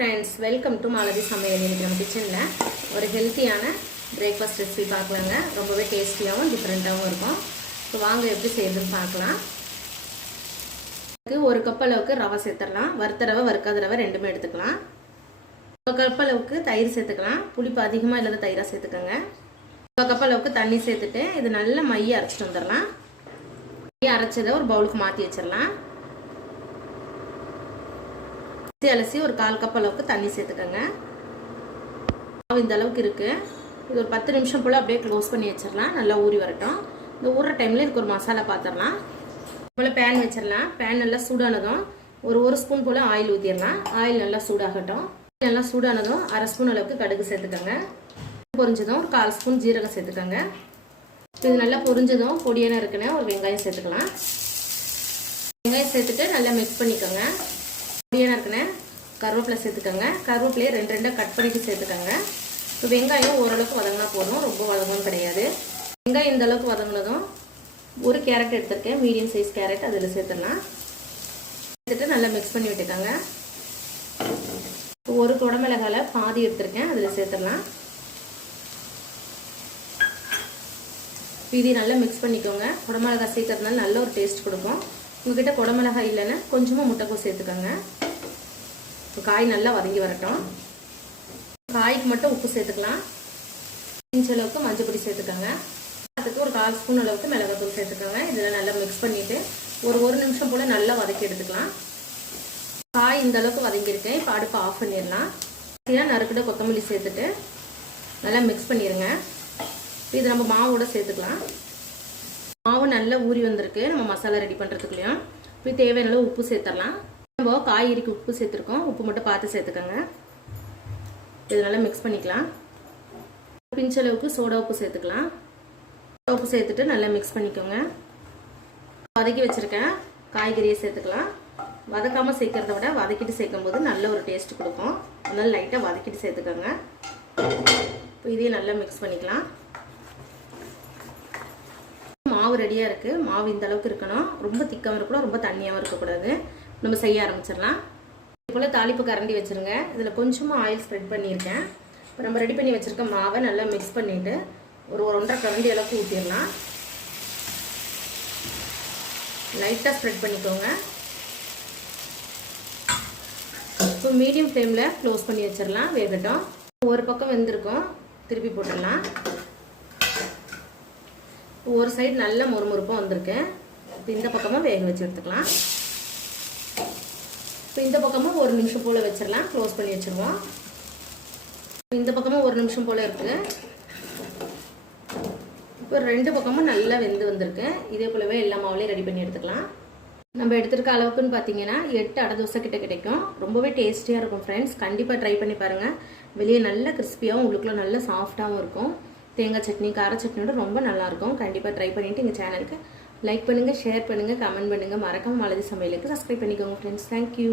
Friends, welcome to malathi சமையல். இன்னைக்கு நம்ம கிச்சனில் ஒரு ஹெல்த்தியான பிரேக்ஃபாஸ்ட் ரெசிபி பார்க்கலாங்க. ரொம்பவே டேஸ்டியாகவும் டிஃப்ரெண்ட்டாகவும் இருக்கும். ஸோ வாங்க எப்படி செய்யறதுன்னு பார்க்கலாம். ஒரு கப் அளவுக்கு ரவை சேர்த்துடலாம். வறுத்த ரவை வறுக்காத ரவை ரெண்டுமே எடுத்துக்கலாம். ஒரு கப் அளவுக்கு தயிர் சேர்த்துக்கலாம். புளிப்பு அதிகமாக இல்லாத தயிராக சேர்த்துக்கோங்க. ஒரு கப் அளவுக்கு தண்ணி சேர்த்துட்டு இது நல்லா மைய அரைச்சிட்டு வந்துடலாம். மைய அரைச்சதை ஒரு பவுலுக்கு மாற்றி வச்சிடலாம். அலசி ஒரு 1/4 கப் அளவுக்கு தண்ணி சேர்த்துக்கோங்க. இந்த அளவுக்கு இருக்கு. இது ஒரு 10 நிமிஷம் போல அப்படியே க்ளோஸ் பண்ணி வச்சிடலாம். நல்லா ஊறி வரட்டும். இந்த ஊறுற டைம்ல இதுக்கு ஒரு மசாலா பாத்திரலாம். போல பேன் வச்சிடலாம். பேன் நல்லா சூடானதும் ஒரு ஸ்பூன் போல ஆயில் ஊற்றிடலாம். ஆயில் நல்லா சூடாகட்டும். நல்லா சூடானதும் 1/2 ஸ்பூன் அளவுக்கு கடுகு சேர்த்துக்கோங்க. பொரிஞ்சதும் ஒரு 1/4 ஸ்பூன் ஜீரகம் சேர்த்துக்கோங்க. இது நல்லா பொரிஞ்சதும் பொடியான இருக்குன்னு ஒரு வெங்காயம் சேர்த்துக்கலாம். வெங்காயம் சேர்த்துட்டு நல்லா மிக்ஸ் பண்ணிக்கோங்க. பொடியான இருக்குன்னு கருவேப்பிலை சேர்த்துக்கோங்க. கருவேப்பிலையை 2 கட் பண்ணிட்டு சேர்த்துக்கோங்க. இப்போ வெங்காயம் ஓரளவுக்கு வதங்கினா போதும், ரொம்ப வதங்கணும் கிடையாது. வெங்காயம் இந்த அளவுக்கு வதங்கினதும் ஒரு கேரட் எடுத்திருக்கேன், மீடியம் சைஸ் கேரட், அதில் சேர்த்துடலாம். சேர்த்துட்டு நல்லா மிக்ஸ் பண்ணி விட்டுக்கோங்க. ஒரு குடமிளகால பாதி எடுத்திருக்கேன், அதில் சேர்த்துடலாம். இது நல்லா மிக்ஸ் பண்ணிக்கோங்க. குடமிளகாய் சேர்க்கறதுனால நல்ல ஒரு டேஸ்ட் கொடுக்கும். உங்ககிட்ட குடமிளகாய் இல்லைன்னா கொஞ்சமாக முட்டைக்கோஸ் சேர்த்துக்கோங்க. காய் நல்லா வதங்கி வரட்டும். காய்க்கு மட்டும் உப்பு சேர்த்துக்கலாம். இன்ச் அளவுக்கு மஞ்சள் பொடி சேர்த்துக்கோங்க. அதுக்கு ஒரு 1/4 ஸ்பூன் அளவுக்கு மிளகாத்தூள் சேர்த்துக்கோங்க. இதில் நல்லா மிக்ஸ் பண்ணிவிட்டு ஒரு நிமிஷம் போல் நல்லா வதக்கி எடுத்துக்கலாம். காய் இந்த அளவுக்கு வதங்கியிருக்கேன். இப்போ அடுப்பு ஆஃப் பண்ணிடலாம். நறுக்கிட்ட கொத்தமல்லி சேர்த்துட்டு நல்லா மிக்ஸ் பண்ணிடுங்க. இது நம்ம மாவோட சேர்த்துக்கலாம். மாவு நல்லா ஊறி வந்திருக்கு. நம்ம மசாலா ரெடி பண்ணுறதுக்குள்ளேயும் இப்போ தேவையான அளவு உப்பு சேர்த்துடலாம். நம்ம காய்கறிக்கு உப்பு சேர்த்துருக்கோம். உப்பு மட்டும் பார்த்து சேர்த்துக்கோங்க. இது நல்லா மிக்ஸ் பண்ணிக்கலாம். பிஞ்ச் அளவுக்கு சோடா உப்பு சேர்த்துக்கலாம். சோடா உப்பு சேர்த்துட்டு நல்லா மிக்ஸ் பண்ணிக்கோங்க. வதக்கி வச்சுருக்கேன் காய்கறியை சேர்த்துக்கலாம். வதக்காமல் சேர்க்கறத விட வதக்கிட்டு சேர்க்கும் போது நல்ல ஒரு டேஸ்ட் கொடுக்கும். அதனால லைட்டாக வதக்கிட்டு சேர்த்துக்கோங்க. இப்போ இதையும் நல்லா மிக்ஸ் பண்ணிக்கலாம். மாவு ரெடியாக இருக்குது. மாவு இந்த அளவுக்கு இருக்கணும். ரொம்ப திக்காகவும் இருக்கக்கூடாது, ரொம்ப தண்ணியாகவும் இருக்கக்கூடாது. நம்ம செய்ய ஆரம்பிச்சிடலாம். இது போல் தாளிப்பு கரண்டி வச்சுருங்க. இதில் கொஞ்சமாக ஆயில் ஸ்ப்ரெட் பண்ணியிருக்கேன். இப்போ நம்ம ரெடி பண்ணி வச்சுருக்க மாவை நல்லா மிக்ஸ் பண்ணிவிட்டு ஒரு 1.5 கரண்டி அளவுக்கு ஊற்றிடலாம். லைட்டாக ஸ்ப்ரெட் பண்ணிக்கோங்க. இப்போ மீடியம் ஃப்ளேமில் க்ளோஸ் பண்ணி வச்சிடலாம். வேகட்டும். ஒரு பக்கம் வெந்திருக்கும், திருப்பி போட்டுடலாம். ஒரு சைடு நல்ல மொறுமொறுப்பாக வந்திருக்கு. இப்போ இந்த பக்கமாக வேக வச்சு எடுத்துக்கலாம். இப்போ இந்த பக்கமும் 1 நிமிஷம் போல் வச்சிடலாம். க்ளோஸ் பண்ணி வச்சுருவோம். இந்த பக்கமும் 1 நிமிஷம் போல் இருக்குது. இப்போ 2 பக்கமும் நல்லா வெந்து வந்திருக்கு. இதே போலவே எல்லா மாவுலையும் ரெடி பண்ணி எடுத்துக்கலாம். நம்ம எடுத்துருக்க அளவுக்குன்னு பார்த்தீங்கன்னா 8 அடை தோசை கிட்ட கிடைக்கும். ரொம்பவே டேஸ்டியாக இருக்கும் ஃப்ரெண்ட்ஸ். கண்டிப்பாக ட்ரை பண்ணி பாருங்கள். வெளியே நல்ல கிறிஸ்பியாகவும் உள்ளுக்குள்ள நல்ல சாஃப்டாகவும் இருக்கும். தேங்காய் சட்னி கார சட்னியோட ரொம்ப நல்லாயிருக்கும். கண்டிப்பாக ட்ரை பண்ணிவிட்டு எங்கள் சேனலுக்கு லைக் பண்ணுங்கள், ஷேர் பண்ணுங்கள், கமெண்ட் பண்ணுங்கள். மறக்காம malathi சமையலுக்கு சப்ஸ்கிரைப் பண்ணிக்கோங்க ஃப்ரெண்ட்ஸ். தேங்க்யூ.